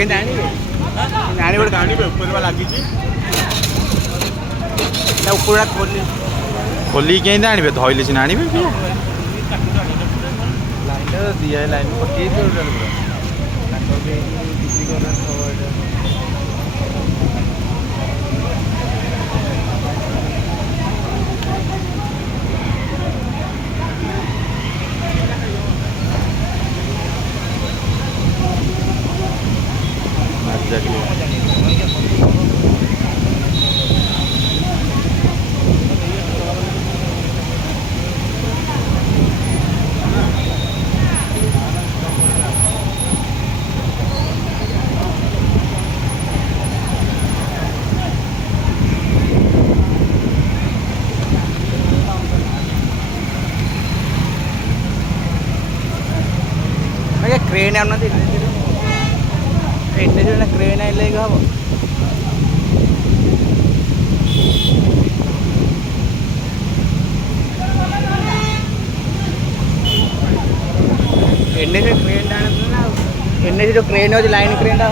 କେମିତି ଆଣିବେ ଗୋଟେ ଆଣିବେ ଉପରେ ଲାଗିଛି ତା ଉପରଟା ଖୋଲିକି କେମିତି ଆଣିବେ? ଧଇଲେ ସିନା ଆଣିବେ। ଲାଇନ୍ଟା ଦିଆ ଲାଇନ୍ ପକେଇ ତାଙ୍କର କ୍ରେନ୍ ଆଣୁନାହାନ୍ତି କ୍ରେନ୍ ଆଣିଲେ ହବ। ଏନ୍ଏସି କ୍ରେନ୍ଟା ଆଣୁଛନ୍ତି ନା ଆଉ ଏନ୍ଏସି ଯେଉଁ କ୍ରେନ୍ ଅଛି ଲାଇନ୍ କ୍ରେନ୍ଟା